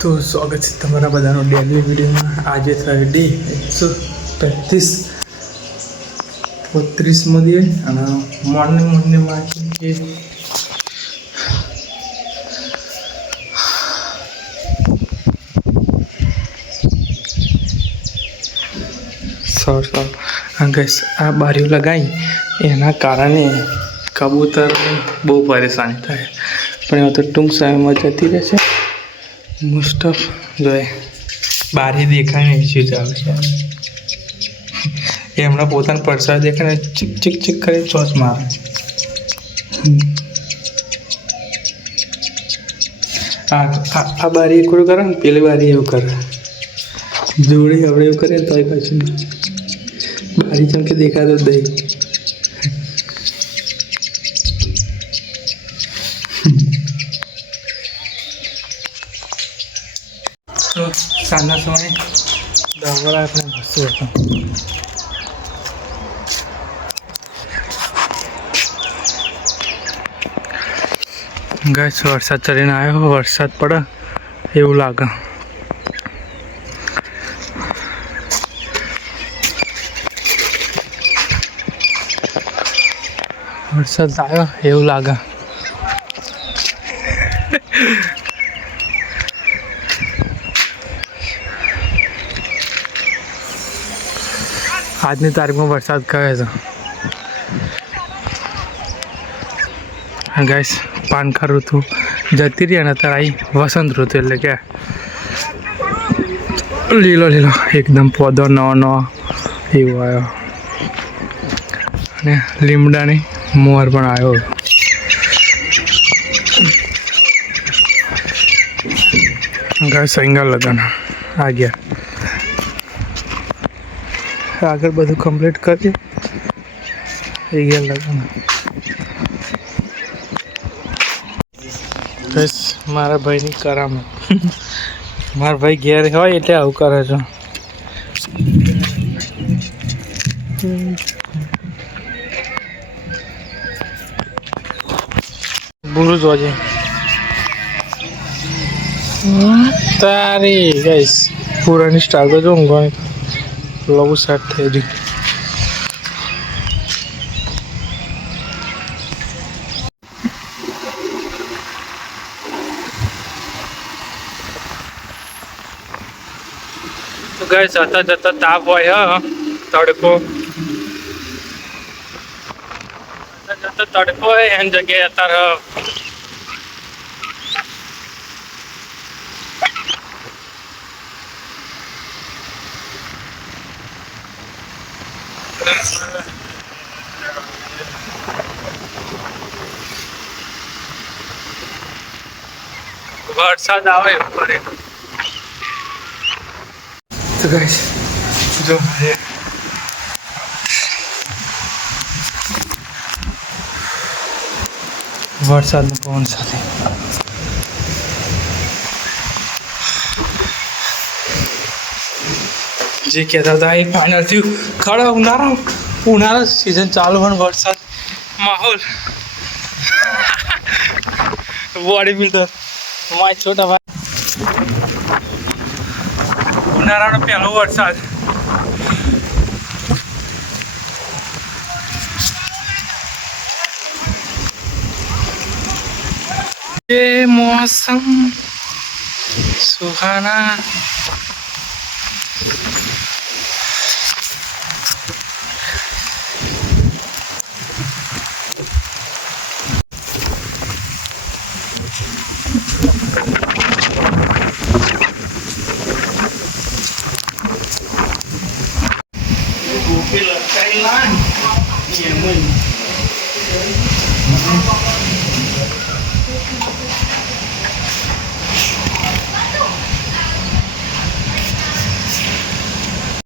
તો સ્વાગત છે તમારા બધાનો ડેલી વિડીયોમાં. આજે થાય ડે 135 मध्ये અને મોર્નિંગમાં છે ગેસ આ બારીઓ લગાવી એના કારણે કબૂતરને બહુ પરેશાની થાય, પણ એ તો ટૂંક સમયમાં જતી રહેશે. મોસ્ટ ઓફ જોઈએ બારી દેખાય ને શું ચાલે છે એ હમણાં પોતાના પડસાદ દેખાય ને ચીક ચીક ચીક કરી ચોચ મારે. આ બારી એકડું કરે ને પેલી બારી એવું કરે, જોડી આપણે એવું કરીએ તો પાછું બારી ચમકે દેખાતો જ નહીં. તો સાંજના સમયે દોંગરા આપણે બસતો હતો. ગાય વરસાદ ચડીને આવ્યો, વરસાદ પડે એવું લાગે. વરસાદ આવ્યો એવું લાગે. આજની તારીખમાં વરસાદ કહે છે. ગાઈસ પાનખર ઋતુ જતી રહી અને અત્યારે આવી વસંત ઋતુ, એટલે કે લીલો લીલો એકદમ પોદો નવો નવો એવું આવ્યો અને લીમડાની મોર પણ આવ્યો. ગાઈસ સિંગલ લગન આ ગયા, આગળ બધું કમ્પ્લીટ કરી એ ગયા લગન. બસ મારા ભાઈની કરામત. મારા ભાઈ ઘેર હોય એટલે આવું કરે છે. બોલું જોજે તારી ગઈશ પુરાની સ્ટાર તો જો ઊંઘવાની લવું સેટ થઈ ગયું. તો ગાઈસ જતા જતા તાપ હોય તડકો, જતા તડકો હોય એની જગ્યાએ અત્યારે વરસાદ આવે એવું કરે. તો ગાઈસ જો વરસાદનો પવન સાથે જે કહેતા હતા એ ફાઇનલ થયું. ખરા ઉનાળા સિઝન ચાલુ પણ વરસાદ માહોલ. બોડી બિલ્ડર માય છોટા ભાઈ, ઉનાળાનો પહેલો વરસાદ. ये मौसम सुहाना.